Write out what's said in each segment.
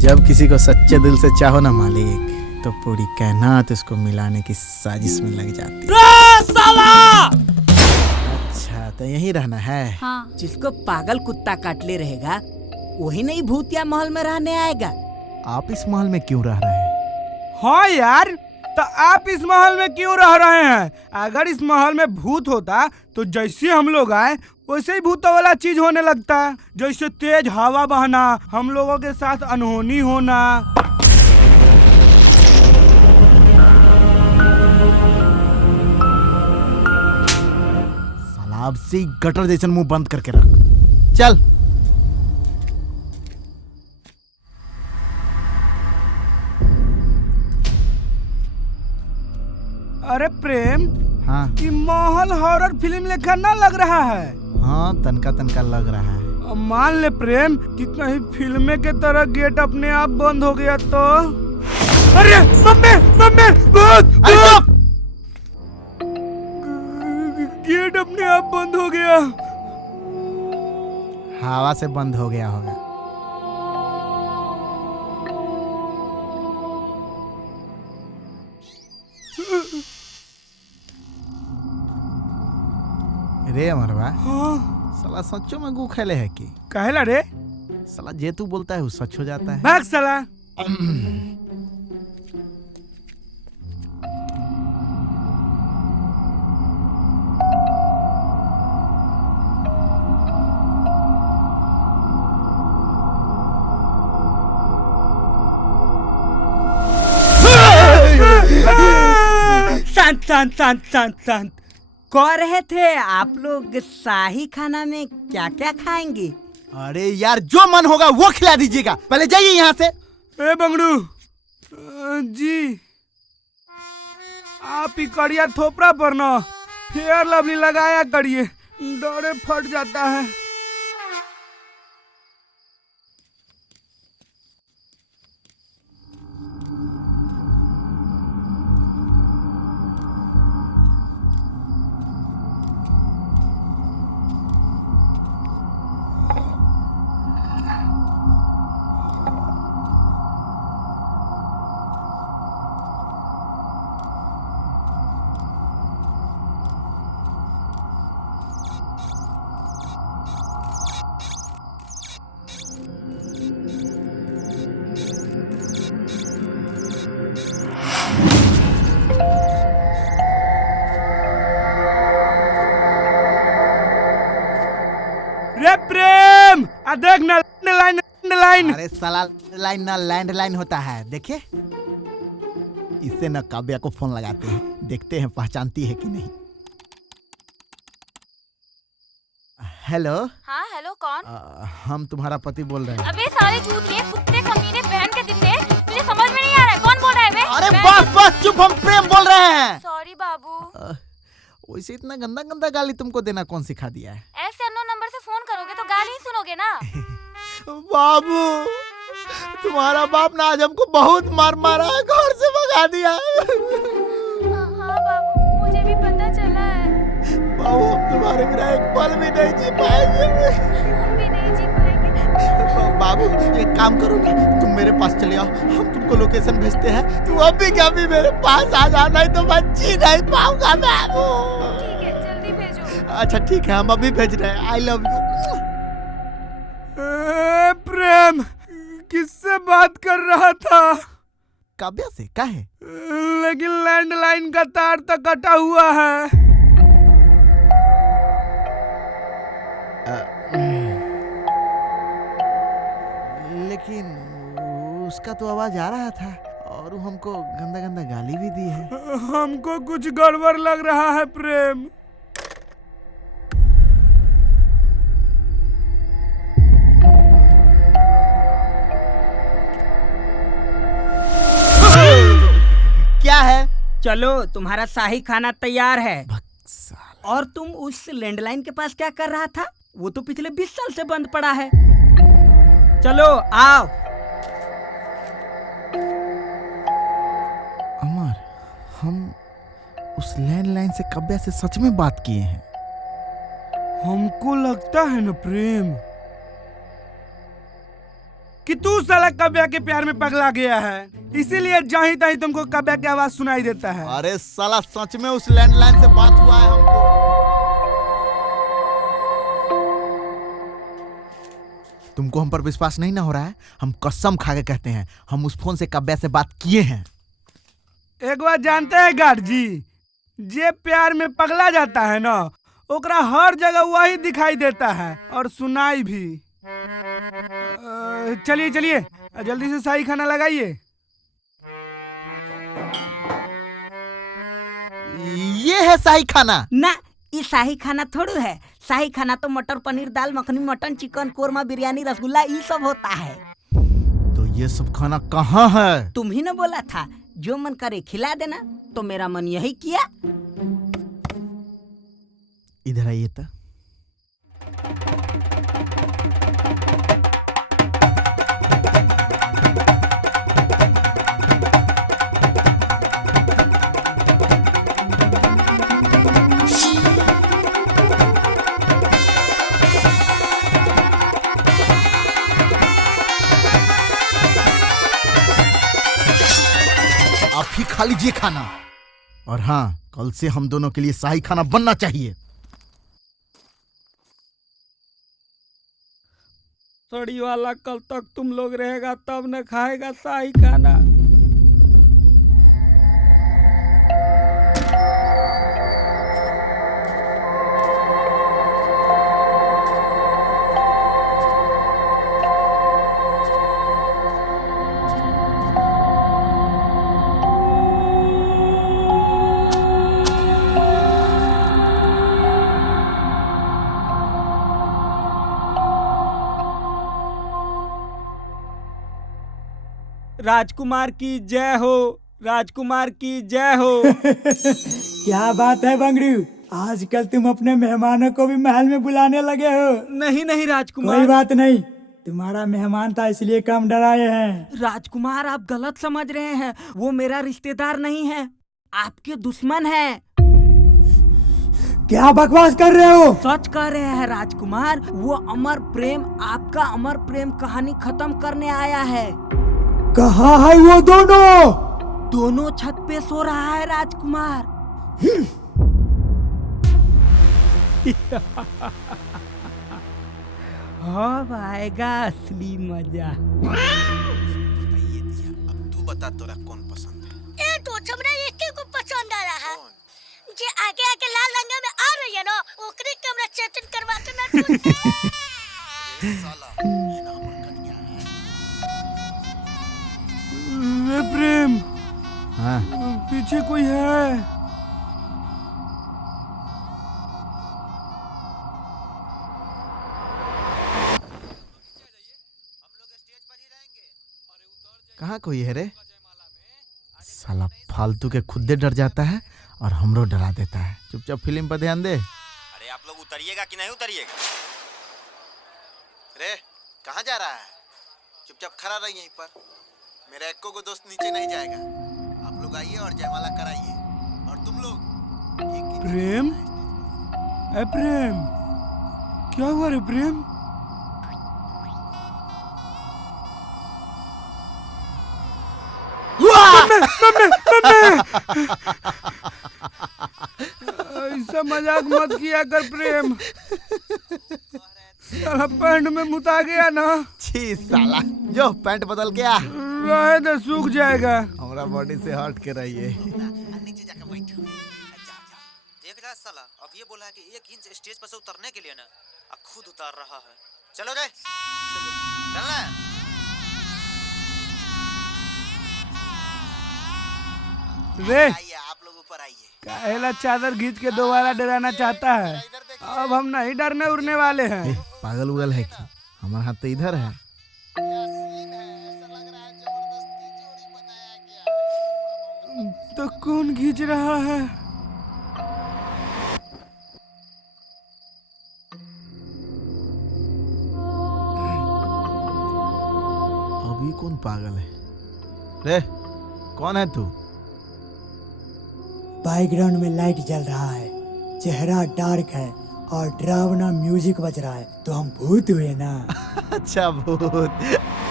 जब किसी को सच्चे दिल से चाहो ना मालिक, तो पूरी कायनात उसको मिलाने की साजिश में लग जाती है। साला! अच्छा तो यहीं रहना है? हाँ। जिसको पागल कुत्ता काट ले रहेगा वही नहीं भूतिया महल में रहने आएगा। आप इस महल में क्यों रह रहे हैं? हाँ यार, तो आप इस महल में क्यों रह रहे हैं? अगर इस महल में भूत होता तो जैसे हम लोग आए वैसे ही भूतों वाला चीज होने लगता, जैसे तेज हवा बहना, हम लोगों के साथ अनहोनी होना। सलाब से गटर जैसन मुंह बंद करके रख। चल। अरे प्रेम, हाँ ये महल हॉरर फिल्म लेखा ना लग रहा है? हाँ, तनका तनका लग रहा है। अब मान ले प्रेम कि कहीं फिल्म के तरह गेट अपने आप बंद हो गया तो? अरे मम्मी मम्मी, भूत! अरे चुप! गेट अपने आप बंद हो गया। हवा से बंद हो गया होगा। रे अमरवा, हाँ, साला सच्चो में गु खेले है कि? कहला रे? साला जे तू बोलता है वो सच हो जाता है। भाग साला। शांत शांत शांत शांत शांत। कह रहे थे आप लोग शाही खाना में क्या क्या खाएंगे? अरे यार, जो मन होगा वो खिला दीजिएगा। पहले जाइए यहाँ से। ए बंगड़ू जी, आप ही कड़िया थोपड़ा पर ना फेयर लवली लगाया करिए, डरे फट जाता है। रे प्रेम, आ देख ना लाइन। अरे साला लाइन ना लैंडलाइन होता है, देखिए। इससे न काव्या को फोन लगाते हैं, देखते हैं पहचानती है कि नहीं। हेलो। हाँ हेलो, कौन? हम तुम्हारा पति बोल रहे हैं। अबे साले चूतिए, कुत्ते, कमीने, बहन के दिन्ने, तुझे समझ में नहीं आ रहा है कौन बोल रहा है बे? अरे बस चुप, हम प्रेम बोल रहे हैं। सॉरी बाबू। वैसे इतना गंदा गंदा गाली तुमको देना कौन सिखा दिया है? ऐसे अननोन नंबर से फोन करोगे तो गाली ही सुनोगे ना। बाबू, तुम्हारा बाप ना आज हमको बहुत मार मारा, घर से भगा दिया। हाँ बाबू, मुझे भी पता चला है। बाबू, हम तुम्हारे बिना एक पल भी नहीं जी पाएंगे। हम भी नहीं जी पाएंगे। बाबू, एक काम करो ना, तुम मेरे पास चले आओ, हम तुमको लोकेशन भेजते हैं। तू अभी क्या भी मेरे पास आ जाओ, नहीं तो मैं जी नहीं पाऊंगा बाबू। ठीक है, जल्दी भेजो। अच्छा ठीक है, हम अभी भेज रहे हैं। I love you. प्रेम, किससे बात कर रहा था? काव्या से? काहे? लेकिन लैंडलाइन का तार तो कटा हुआ है। लेकिन उसका तो आवाज आ रहा था और वो हमको गंदा गंदा गाली भी दी है। हमको कुछ गड़बड़ लग रहा है प्रेम। क्या है? चलो, तुम्हारा शाही खाना तैयार है। और तुम उस लैंडलाइन के पास क्या कर रहा था? वो तो पिछले 20 साल से बंद पड़ा है। चलो आओ। अमर, हम उस लैंडलाइन से काव्या से सच में बात किए हैं। हमको लगता है ना प्रेम, कि तू साला कव्या के प्यार में पगला गया है, इसीलिए जहीं तहीं तुमको कव्या की आवाज सुनाई देता है। अरे साला सच में उस लैंडलाइन से बात हुआ है हमको। तुमको हम पर विश्वास नहीं ना हो रहा है? हम कसम खा के कहते हैं, हम उस फोन से कव्या से बात किए हैं। एक बात जानते हैं गार्ड जी, जे प्यार में पगला जाता है ना, ओकरा हर जगह वही दिखाई देता है और सुनाई भी। चलिए चलिए जल्दी से शाही खाना लगाइए। ये है शाही खाना ना, ये शाही खाना थोड़ी है। शाही खाना तो मटर पनीर दाल मखनी मटन चिकन कोरमा बिरयानी रसगुल्ला ये सब होता है। तो ये सब खाना कहाँ है? तुम ही ने बोला था जो मन करे खिला देना, तो मेरा मन यही किया। इधर आइए तो। आप ही खा लीजिए खाना, और हाँ, कल से हम दोनों के लिए शाही खाना बनना चाहिए। सड़ी वाला कल तक तुम लोग रहेगा तब न खाएगा शाही खाना। राजकुमार की जय हो, राजकुमार की जय हो। क्या बात है बंगड़ू, आजकल तुम अपने मेहमानों को भी महल में बुलाने लगे हो। नहीं नहीं राजकुमार, कोई बात नहीं, तुम्हारा मेहमान था इसलिए कम डराए हैं। राजकुमार आप गलत समझ रहे हैं, वो मेरा रिश्तेदार नहीं है, आपके दुश्मन है। क्या बकवास कर रहे हो? सच कह रहे हैं राजकुमार, वो अमर प्रेम, आपका अमर प्रेम कहानी खत्म करने आया है। कहाँ है वो दोनों? दोनों छत पे सो रहा है राजकुमार। अब आएगा असली मजा। अब तू बता तोरा कौन पसंद है? ए तो हमरा एके को पसंद आ रहा है। जे आगे आगे लाल रंग में आ रही है ना, ओकरे कैमरा चेतन करवाते ना तू। साला ये ना हमर कन्या है। वे प्रेम, हाँ, पीछे कोई है? कहाँ कोई है रे? साला फालतू के खुद दे डर जाता है और हमरो डरा देता है। चुपचाप फिल्म पर ध्यान दे। अरे आप लोग उतरिएगा कि नहीं उतरिएगा? रे कहाँ जा रहा है? चुपचाप खड़ा रहिए यहीं पर। मेरा एक्को को दोस्त नीचे नहीं जाएगा। आप लोग आइए और जयमाला कराइए। और तुम लोग प्रेम, ए प्रेम, क्या हुआ रे प्रेम? ऐसा मजाक मत किया कर प्रेम, साला पैंट में मुता गया ना। छी साला, जो पैंट बदल के आ। रहे तो सूख जाएगा। हमारा बॉडी से हट के रहिए। नीचे जाकर बैठो। देख रहा साला, अब ये बोला है कि 1 इंच स्टेज पर से उतरने के लिए ना, अब खुद उतार रहा है। चलो रे, चलना। रे आइए आप लोग ऊपर आइए। काहेला चादर खींच के दोबारा डराना चाहता है? अब हम नहीं डरने उड़ने वाले हैं। पागल उगल है कि? हमारा हाथ तो इधर है। तो कौन खींच रहा है? अभी कौन पागल है? रे कौन है तू? बैकग्राउंड में लाइट जल रहा है, चेहरा डार्क है और डरावना म्यूजिक बज रहा है, तो हम भूत हुए ना। अच्छा भूत।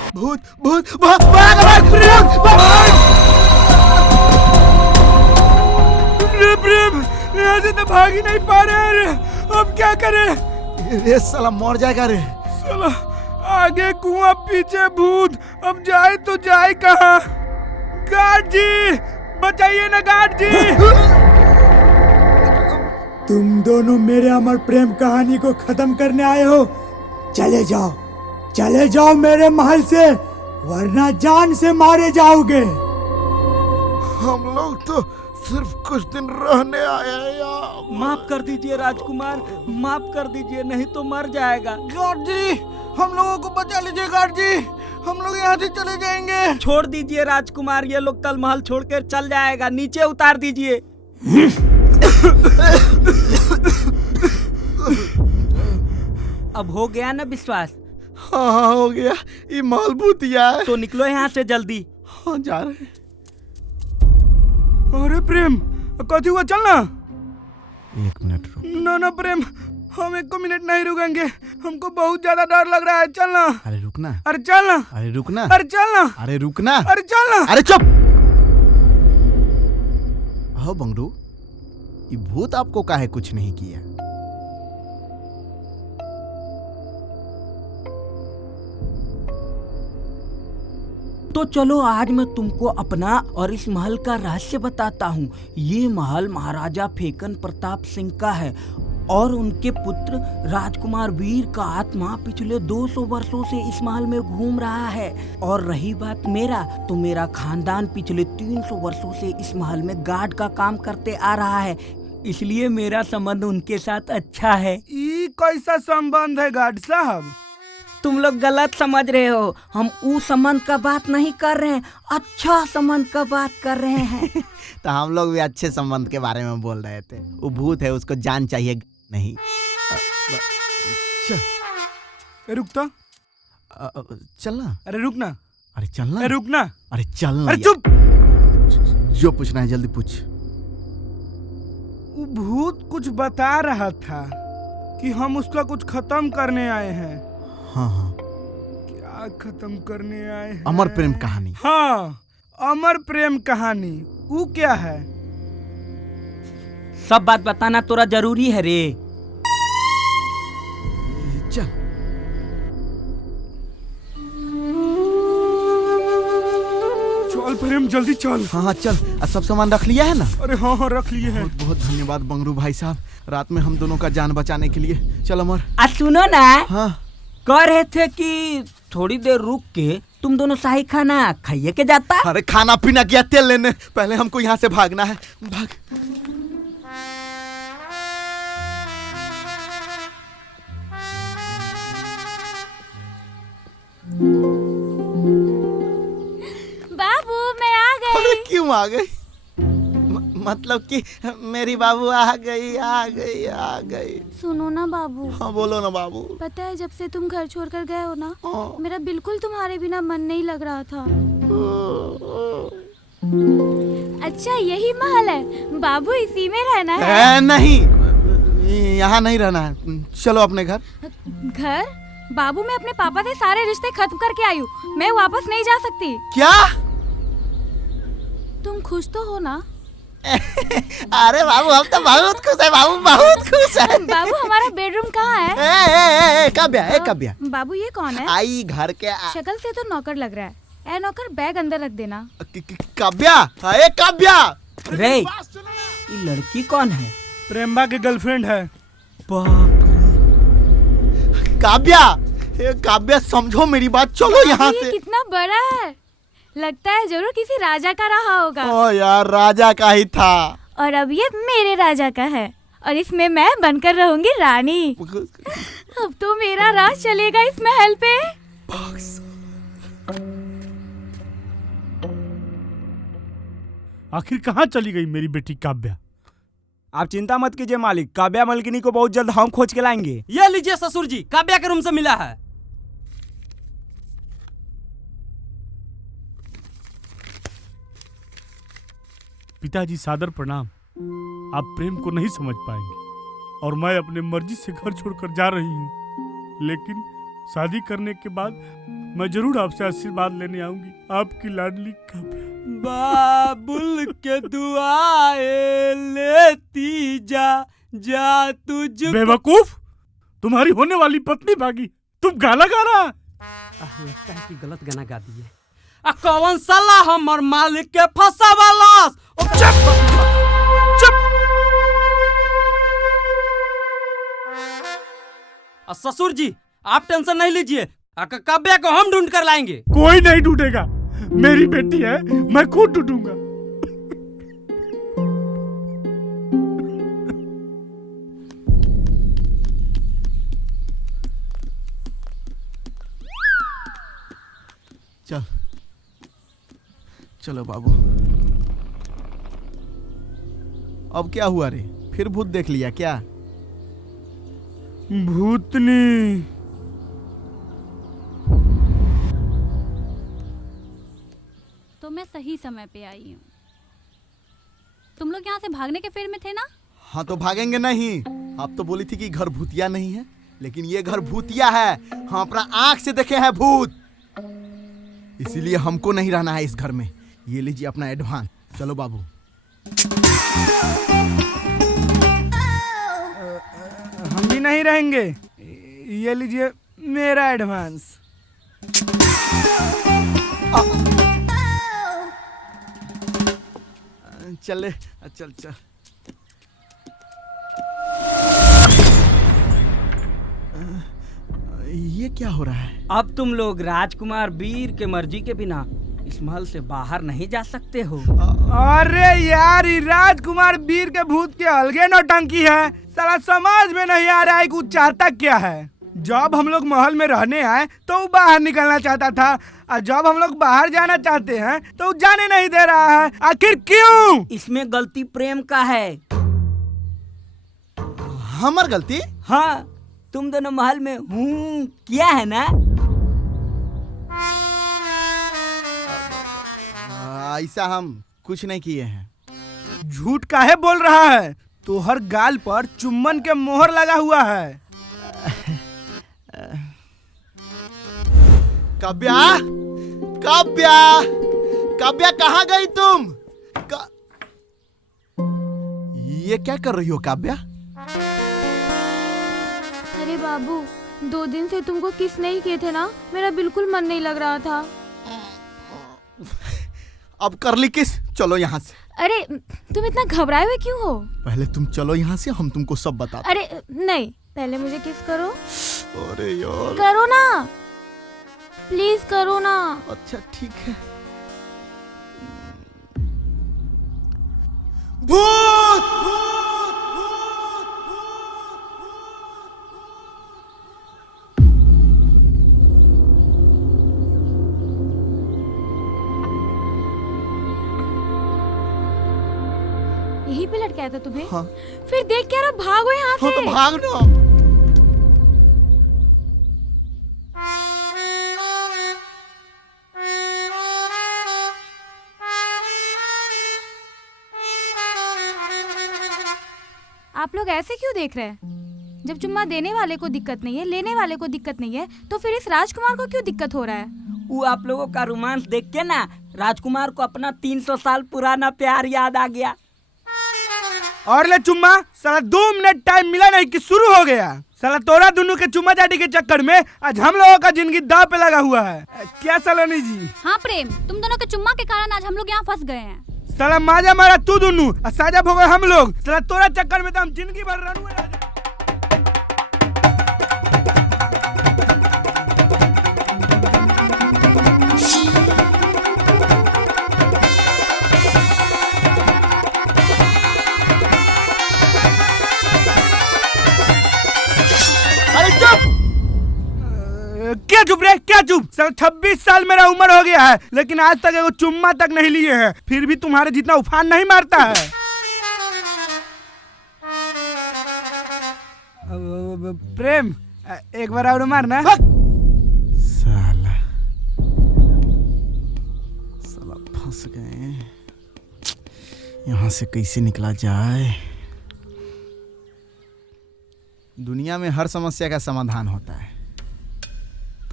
भूत भूत भाग भाग भाग प्रेम भाग। रे प्रेम, यहाँ से तो भाग ही नहीं पा रहे रे, अब क्या करें? ये साला मर जाएगा रे। साला आगे कुआं पीछे भूत, अब जाए तो जाए कहाँ? गार्ड जी बचाइए ना गार्ड जी। तुम दोनों मेरे अमर प्रेम कहानी को खत्म करने आए हो? चले जाओ मेरे महल से, वरना जान से मारे जाओगे। हम लोग तो सिर्फ कुछ दिन रहने आए हैं यार। माफ कर दीजिए राजकुमार, माफ कर दीजिए, नहीं तो मर जाएगा। गार्ड जी हम लोगों को बचा लीजिए गार्ड जी, हम लोग यहाँ से चले जाएंगे। छोड़ दीजिए राजकुमार, ये लोग कल महल छोड़कर चल जाएगा, नीचे उतार दीजिए। अब हो गया ना विश्वास? हाँ हो गया, ये माल भूतिया है। तो निकलो यहाँ से जल्दी। हाँ जा रहे हैं। अरे प्रेम कथी हुआ, चलना। 1 मिनट रुक। ना प्रेम, हम 1 मिनट नहीं रुकेंगे, हमको बहुत ज्यादा डर लग रहा है, चलना। अरे रुकना, अरे चलना, अरे रुकना, अरे चलना, अरे रुकना, अरे चलना। अरे चुप। हो बंगरू, ये भूत आपको काहे कुछ नहीं किया? तो चलो आज मैं तुमको अपना और इस महल का रहस्य बताता हूँ। ये महल महाराजा फेकन प्रताप सिंह का है और उनके पुत्र राजकुमार वीर का आत्मा पिछले 200 वर्षों से इस महल में घूम रहा है। और रही बात मेरा, तो मेरा खानदान पिछले 300 वर्षों से इस महल में गार्ड का काम करते आ रहा है, इसलिए मेरा संबंध उनके साथ अच्छा है। ये कैसा संबंध है गार्ड साहब? तुम लोग गलत समझ रहे हो, हम उस संबंध का बात नहीं कर रहे हैं, अच्छा संबंध का बात कर रहे हैं। तो हम लोग भी अच्छे संबंध के बारे में बोल रहे थे। वो भूत है, उसको जान चाहिए नहीं। चल रुकता, चलना। अरे रुकना, अरे चलना, अरे रुकना, अरे चलना। अरे चुप। जो पूछना है जल्दी पूछ। वो भूत कुछ बता रहा था कि हम उसका कुछ खत्म करने आए हैं। हाँ हाँ, क्या खत्म करने आए हैं? अमर प्रेम कहानी। हाँ, अमर प्रेम कहानी। वो क्या है? सब बात बताना तोरा जरूरी है रे। चल। चल प्रेम जल्दी चल। हाँ हाँ चल। सब सामान रख लिया है ना? अरे हाँ हाँ रख लिए हैं। बहुत बहुत धन्यवाद बंगरू भाई साहब, रात में हम दोनों का जान बचाने के लिए। चल अमर। सुनो ना, हाँ कह रहे थे कि थोड़ी देर रुक के तुम दोनों शाही खाना खाइए के जाता। अरे खाना पीना किया, तेल लेने, पहले हमको यहाँ से भागना है। भाग। बाबू मैं आ अरे गई। क्यों आ गई? मतलब कि मेरी बाबू आ गई, आ गई, आ गई। सुनो ना बाबू, हाँ बोलो ना बाबू। पता है जब से तुम घर छोड़कर गए हो ना, हाँ। मेरा बिल्कुल तुम्हारे बिना मन नहीं लग रहा था। अच्छा यही महल है बाबू, इसी में रहना है? नहीं, यहाँ नहीं रहना है, चलो अपने घर। घर? बाबू मैं अपने पापा से सारे रिश्ते खत्म करके आई हूँ, मैं वापस नहीं जा सकती। क्या? तुम खुश तो हो ना? अरे बाबू हम तो बहुत खुश है बाबू, बहुत खुश है। बाबू हमारा बेडरूम कहाँ है? काव्या। बाबू ये कौन है? आई घर के शक्ल से तो नौकर लग रहा है। ए नौकर बैग अंदर रख देना। काव्या, अरे काव्या। रे ये लड़की कौन है? प्रेमबा की गर्लफ्रेंड है। बाप रे। काव्या समझो मेरी बात, चलो यहाँ ये से। कितना बड़ा है, लगता है जरूर किसी राजा का रहा होगा। ओ यार राजा का ही था। और अब ये मेरे राजा का है और इसमें मैं बनकर रहूंगी रानी। अब तो मेरा राज चलेगा इस महल पे। आखिर कहाँ चली गई मेरी बेटी काव्या? आप चिंता मत कीजिए मालिक, काव्या मलकिनी को बहुत जल्द हम खोज के लाएंगे। ये लीजिए ससुर जी, काव्या के रूम से मिला है। पिताजी सादर प्रणाम। आप प्रेम को नहीं समझ पाएंगे और मैं अपने मर्जी से घर छोड़कर जा रही हूँ, लेकिन शादी करने के बाद मैं जरूर आपसे आशीर्वाद लेने आऊंगी, आपकी लाडली काव्या। बाबुल के दुआए लेती जा जा तुझ। बेवकूफ, तुम्हारी होने वाली पत्नी भागी, तुम गाना गा रहा। लगता है कि गलत गाना गा दिए। कौन साला हमर मालिक के फंसावालास। चुप चुप। ससुर जी आप टेंशन नहीं लीजिए, काव्या को हम ढूंढ कर लाएंगे। कोई नहीं ढूंढेगा, मेरी बेटी है, मैं खुद ढूंढूंगा। चल चलो बाबू। अब क्या हुआ रे, फिर भूत देख लिया क्या? भूतनी। तो मैं सही समय पे आई हूँ। तुम लोग यहाँ से भागने के फेर में थे ना? हाँ तो भागेंगे नहीं। आप तो बोली थी कि घर भूतिया नहीं है, लेकिन ये घर भूतिया है। हम अपना आंख से देखे हैं भूत, इसीलिए हमको नहीं रहना है इस घर में। ये लीजिए अपना एडवांस। चलो बाबू। हम भी नहीं रहेंगे, ये लीजिए मेरा एडवांस। चले चल चल। ये क्या हो रहा है? अब तुम लोग राजकुमार वीर के मर्जी के बिना इस महल से बाहर नहीं जा सकते हो। अरे यार, ये राजकुमार वीर के भूत के अलगे नौटंकी है। साला समझ में नहीं आ रहा है कि वो चाहता क्या है। जब हम लोग महल में रहने आए तो वो बाहर निकलना चाहता था, और जब हम लोग बाहर जाना चाहते हैं तो वो जाने नहीं दे रहा है। आखिर क्यों? इसमें गलती प्रेम का है। हमार गलती? हाँ, तुम दोनों महल में हूँ किया है ना। ऐसा हम कुछ नहीं किए हैं। झूठ काहे बोल रहा है? तो हर गाल पर चुम्बन के मोहर लगा हुआ है। काव्या, काव्या, काव्या कहाँ गई तुम? ये क्या कर रही हो काव्या? अरे बाबू, 2 दिन से तुमको किस नहीं किए थे ना, मेरा बिल्कुल मन नहीं लग रहा था। अब कर ली किस? चलो यहाँ से। अरे तुम इतना घबराए हुए क्यों हो? पहले तुम चलो यहाँ से, हम तुमको सब बताते। अरे नहीं, पहले मुझे किस करो। अरे यार, करो ना, प्लीज करो ना। अच्छा ठीक है। भूत! यहीं पे लटकाया था तुम्हें? हाँ। फिर देख क्या रहा, भागो यहाँ से। हाँ तो भाग ना। आप लोग ऐसे क्यों देख रहे हैं? जब चुम्मा देने वाले को दिक्कत नहीं है, लेने वाले को दिक्कत नहीं है, तो फिर इस राजकुमार को क्यों दिक्कत हो रहा है? वो आप लोगों का रोमांस देख के ना राजकुमार को अपना 300 साल पुराना प्यार याद आ गया। और ले चुम्मा, साला 2 मिनट टाइम मिला नहीं कि शुरू हो गया। साला तोरा दोनों के चुम्मा चाटी के चक्कर में आज हम लोगों का जिंदगी दांव पे लगा हुआ है। क्या सलोनी जी? हाँ प्रेम, तुम दोनों के चुम्मा के कारण आज हम लोग यहाँ फंस गए हैं। साला माजा मारा तू दोनों और साजा भोगे हम लोग। साला तोरा चक्कर में तो हम जिंदगी भर रन हुए। अरे चुप! क्या चुप रे, क्या चुप? साला 26 साल मेरा उम्र हो गया है, लेकिन आज तक एगो चुम्मा तक नहीं लिए हैं। फिर भी तुम्हारे जितना उफान नहीं मारता है। प्रेम, एक बार और मारना। साला साला फंस गए। यहाँ से कैसे निकला जाए? दुनिया में हर समस्या का समाधान होता है, तो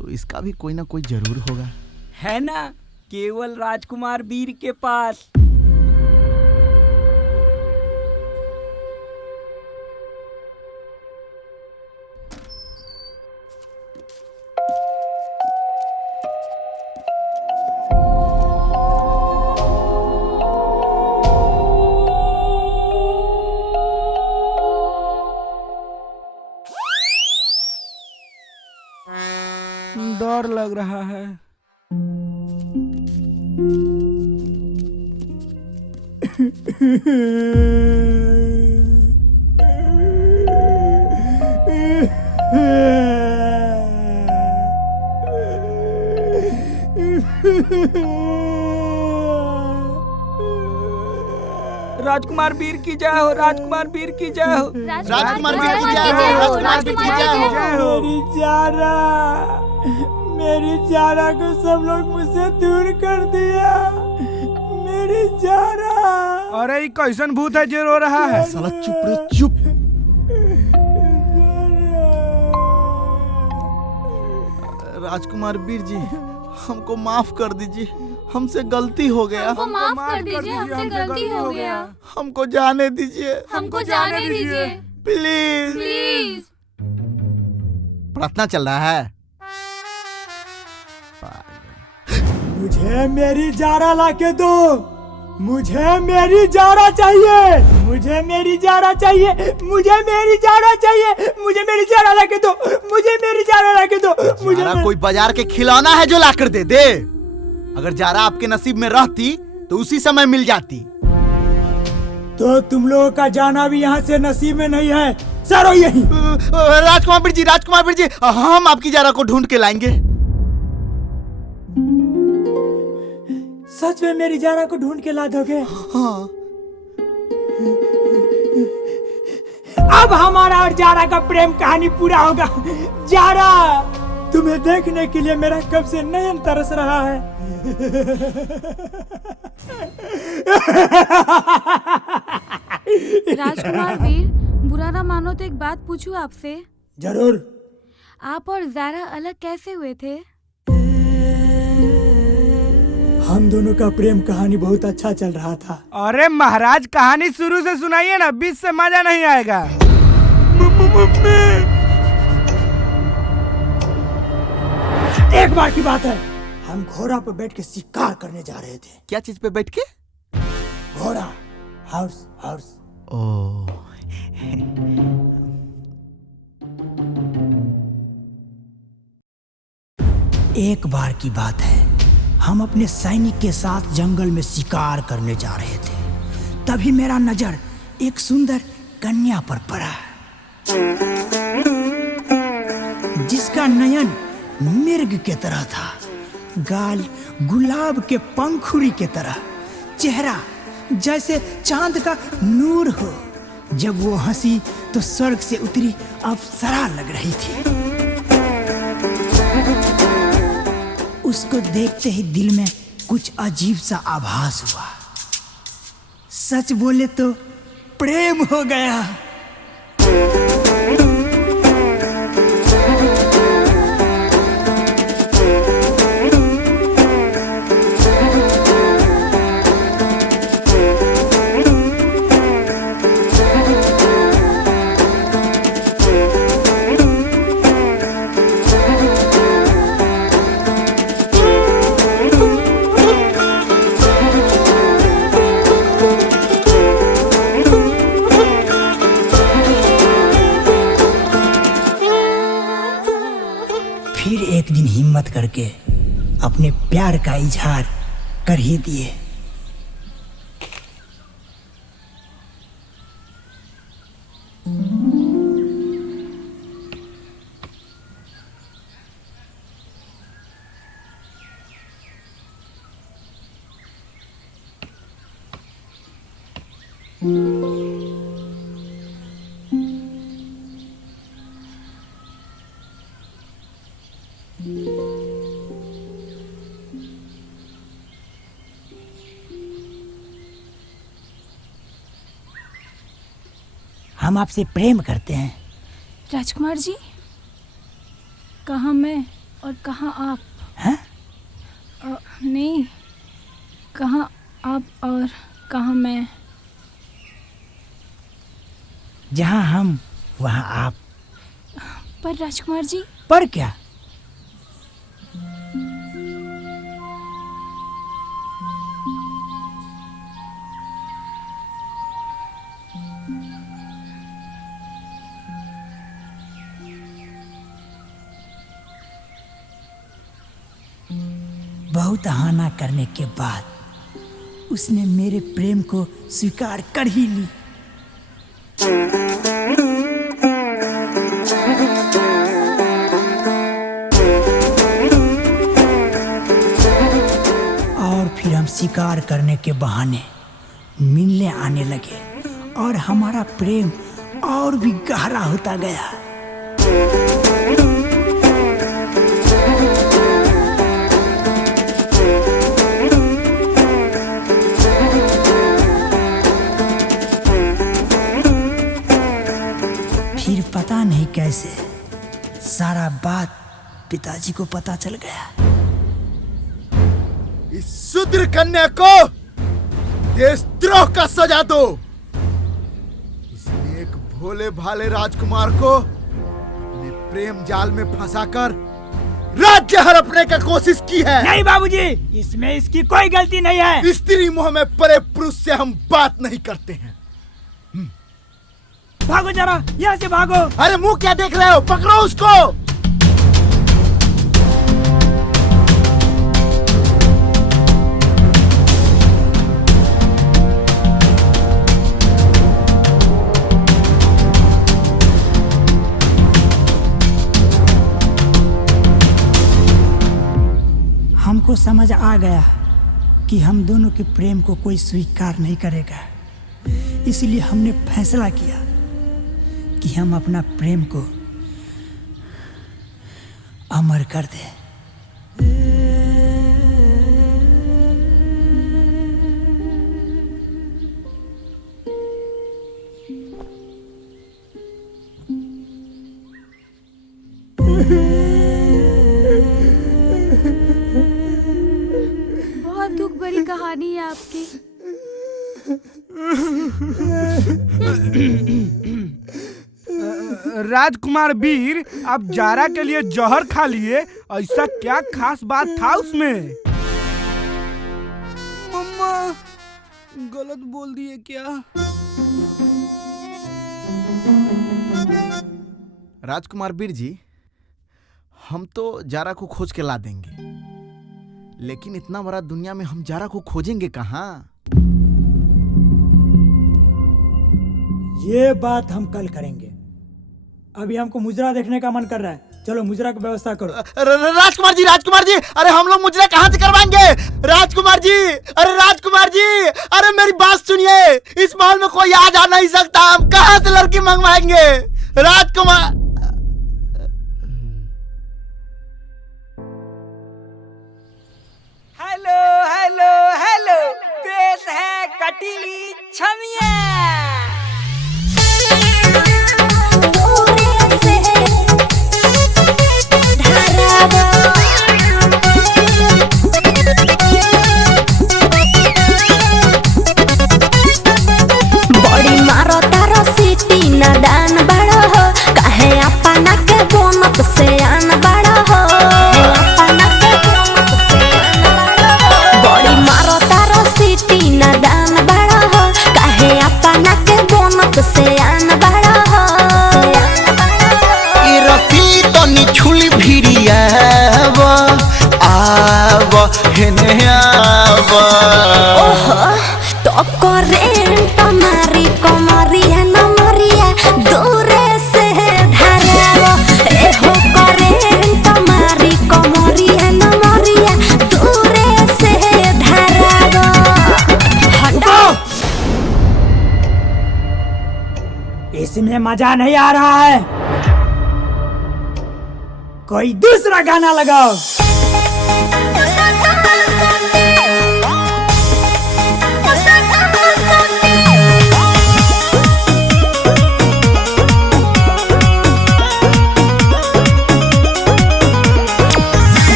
तो इसका भी कोई ना कोई जरूर होगा। है ना, केवल राजकुमार वीर के पास। डर लग रहा है। राजकुमार वीर की जय हो, राजकुमार वीर की जय हो। राजकुमार वीर की जय हो, राजकुमार वीर की जय हो। मेरी जारा को सब लोग मुझसे दूर कर दिया। मेरी जारा। अरे ये कैसन भूत है जो रो रहा है? साला चुप रे चुप। राजकुमार वीर जी, हमको माफ कर दीजिए, हमसे गलती हो गया। हमको माफ कर दीजिए, हमसे गलती हो गया। हमको जाने दीजिए, हमको जाने दीजिए, प्लीज। प्लीज। प्रार्थना चल रहा है। मुझे मेरी जारा लाके दो। मुझे मेरी जारा चाहिए। मुझे मेरी जारा चाहिए। मुझे मेरी जारा चाहिए। मुझे मेरी जारा लाके दो। मुझे मेरी जारा लाके दो। मुझे कोई बाजार के खिलौना है जो लाकर दे दे? अगर जारा आपके नसीब में रहती तो उसी समय मिल जाती। तो तुम लोगों का जाना भी यहाँ से नसीब में नहीं है। सरो यही। राजकुमार वीर जी, हम आपकी जारा को ढूंढ के लाएंगे। सच में मेरी जारा को ढूंढ के ला दोगे? हाँ। अब हमारा और जारा का प्रेम कहानी पूरा होगा। जारा, तुम्हें देखने के लिए मेरा कब से नयन तरस रहा है। राजकुमार वीर, बुरा ना मानो तो एक बात पूछूं आपसे? जरूर। आप और जारा अलग कैसे हुए थे? हम दोनों का प्रेम कहानी बहुत अच्छा चल रहा था। अरे महाराज, कहानी शुरू से सुनाइए ना, बीच से मजा नहीं आएगा। एक बार की बात है, हम घोड़ा पर बैठ के शिकार करने जा रहे थे। क्या चीज पे बैठ के? घोड़ा। House house. ओह। एक बार की बात है, हम अपने सैनिक के साथ जंगल में शिकार करने जा रहे थे। तभी मेरा नजर एक सुंदर कन्या पर पड़ा, जिसका नयन मिर्ग के तरह था, गाल गुलाब के पंखुड़ी के तरह, चेहरा जैसे चांद का नूर हो। जब वो हंसी तो स्वर्ग से उतरी अप्सरा लग रही थी। उसको देखते ही दिल में कुछ अजीब सा आभास हुआ। सच बोले तो प्रेम हो गया। फिर एक दिन हिम्मत करके अपने प्यार का इजहार कर ही दिए। हम आपसे प्रेम करते हैं। राजकुमार जी, कहाँ मैं और कहाँ आप? हैं? नहीं, कहाँ आप और कहाँ मैं? जहाँ हम वहाँ आप। पर राजकुमार जी, पर क्या? बहुत बहाना करने के बाद उसने मेरे प्रेम को स्वीकार कर ही ली। और फिर हम शिकार करने के बहाने मिलने आने लगे और हमारा प्रेम और भी गहरा होता गया। फिर पता नहीं कैसे सारा बात पिताजी को पता चल गया। इस शूद्र कन्या को देशद्रोह का सजा दो। इसने एक भोले भाले राजकुमार को अपने प्रेम जाल में फंसाकर राज्य हड़पने का कोशिश की है। नहीं बाबूजी, इसमें इसकी कोई गलती नहीं है। स्त्री मोह में परे पुरुष से हम बात नहीं करते हैं। भागो जरा, यहाँ से भागो। अरे मुंह क्या देख रहे हो, पकड़ो उसको। हमको समझ आ गया कि हम दोनों के प्रेम को कोई स्वीकार नहीं करेगा, इसलिए हमने फैसला किया कि हम अपना प्रेम को अमर कर दें। बहुत दुख भरी कहानी है आपकी। राजकुमार वीर, आप जारा के लिए जहर खा लिए, ऐसा क्या खास बात था उसमें? मम्मा, गलत बोल दिए क्या? राजकुमार वीर जी, हम तो जारा को खोज के ला देंगे, लेकिन इतना बड़ा दुनिया में हम जारा को खोजेंगे कहाँ? ये बात हम कल करेंगे। अभी हमको मुजरा देखने का मन कर रहा है। चलो मुजरा की व्यवस्था करो। राजकुमार जी, अरे हम लोग मुजरा कहाँ से करवाएंगे? राजकुमार जी, अरे मेरी बात सुनिए। इस महल में कोई आ जा नहीं सकता, हम कहाँ से लड़की मंगवाएंगे? राजकुमार, हेलो हेलो हेलो, पेश है कटीली छमिया। बड़ी मारो तारो सिटी ना दान बड़ा हो, काहे अपना के बोनत से आन बड़ा हो, अपना के बोनत से आन बड़ा हो। बड़ी मारो तारो सिटी ना दान बड़ा हो, काहे अपना के बोनत से आन बड़ा हो। ई रफी तो निछुल भिड़िया आव हेने आव। ओहो, तो करेंट मारी कमरिया नमरिया दूरे से धरावो। एहो करेंट मारी कमरिया नमरिया दूरे से धरावो। हटो। इसमें मजा नहीं आ रहा है, कोई दूसरा गाना लगाओ।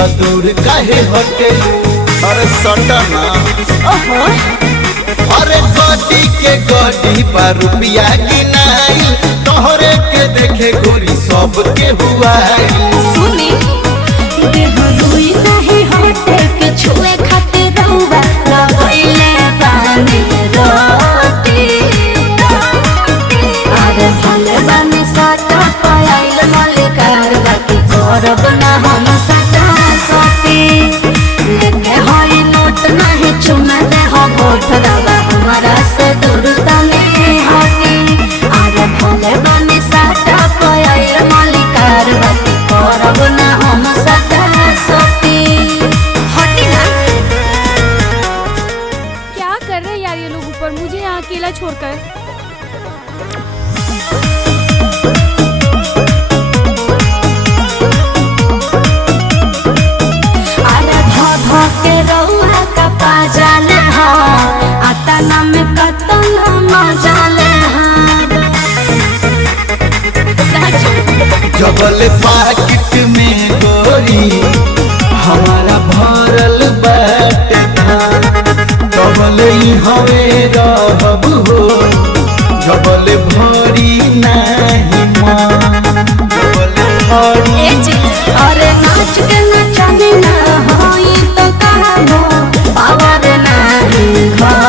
तो दूर काहे हटेलू अरे सटना अरे गोटी के गोटी पर रुपया गिनाई तोहरे के देखे गोरी सब के हुआ सुनी देह रुई नहीं हटे के छुए खातिर रहुआ लगइले पानी रोटी अरे भले बनी साटा पायल मलिकार बाकी करब ना हम साटा सोती लेके हई नोट नहीं चुमा दे हो गोठ दबा हमारा से दूर तने हटी अरे भले बनी साटा पायल मलिकार बाकी करब ना हम साटा सोती हटी ना। क्या कर रहे हैं यार ये लोग ऊपर, मुझे यहाँ अकेला छोड़कर। अरे ध के रहुआ का पाजाले हा आता नाम कतन मजाले हा जबल पाकिट में गोरी हमारा भरल बाटे डबल हवे रहब हो जबल भरी नहीं जबल भरी अरे नाच के नचनी ना होई तो कहां पावर नहीं